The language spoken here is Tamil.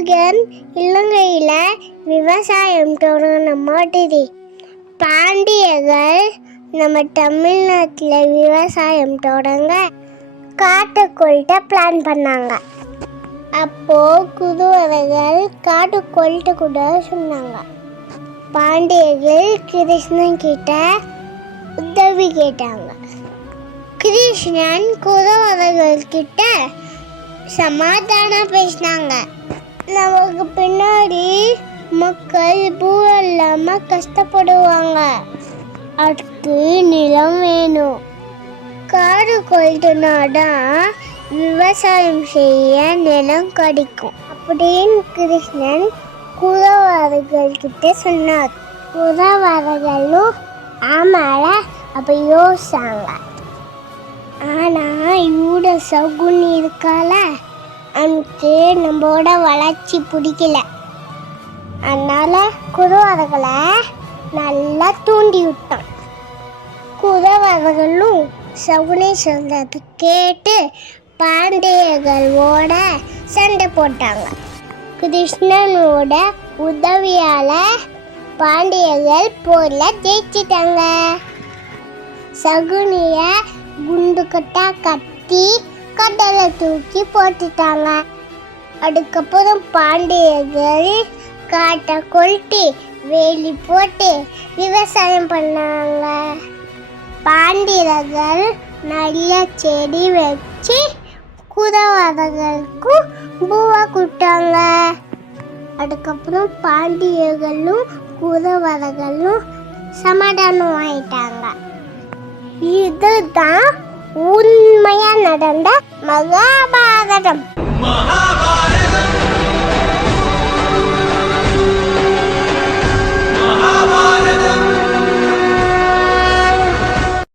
முருகன் இலங்கையில் விவசாயம் தொடங்கின மாதிரி. பாண்டியர்கள் நம்ம தமிழ்நாட்டில் விவசாயம் தொடங்க காட்டுக்கொள்கிட்ட பிளான் பண்ணாங்க. அப்போது குருவர்கள் காட்டுக்கொள்கிட்ட கூட சொன்னாங்க. பாண்டியர்கள் கிருஷ்ணன் கிட்ட உதவி கேட்டாங்க. கிருஷ்ணன் குருவர்கள் கிட்ட சமாதானம் பேசினாங்க. நமக்கு பின்னாடி மக்கள் பூ இல்லாம கஷ்டப்படுவாங்க. அதுக்கு நிலம் வேணும். காடு கொள்ளுனாதான் விவசாயம் செய்ய நிலம் கிடைக்கும். அப்படின்னு கிருஷ்ணன் குறவர்கள் கிட்ட சொன்னார். குறவர்களும் ஆமால அப்போ யோசிச்சாங்க. ஆனா இவட சகுனி இருக்கால அவனுக்கு நம்மளோட வளர்ச்சி பிடிக்கல. அதனால குறவர்களை நல்லா தூண்டி விட்டான். குறவர்களும் சகுனி சொல்றது கேட்டு பாண்டியர்களோட சண்டை போட்டாங்க. கிருஷ்ணனோட உதவியால பாண்டியர்கள் போர்ல ஜெயிச்சிட்டாங்க. சகுனிய குண்டு கட்டா கட்டி தூக்கி போட்டுட்டாங்க. அதுக்கப்புறம் பாண்டியர்கள் காட்டை கொளுத்தி வேலி போட்டு விவசாயம் பண்ணாங்க. பாண்டியர்கள் நிறைய செடி வச்சு குறவர்களுக்கும் பூவா கொடுத்தாங்க. அதுக்கப்புறம் பாண்டியர்களும் குறவர்களும் சமாதானம் ஆயிட்டாங்க. இதுதான் രാമയ്യ നടണ്ട മഹാഭാരതം.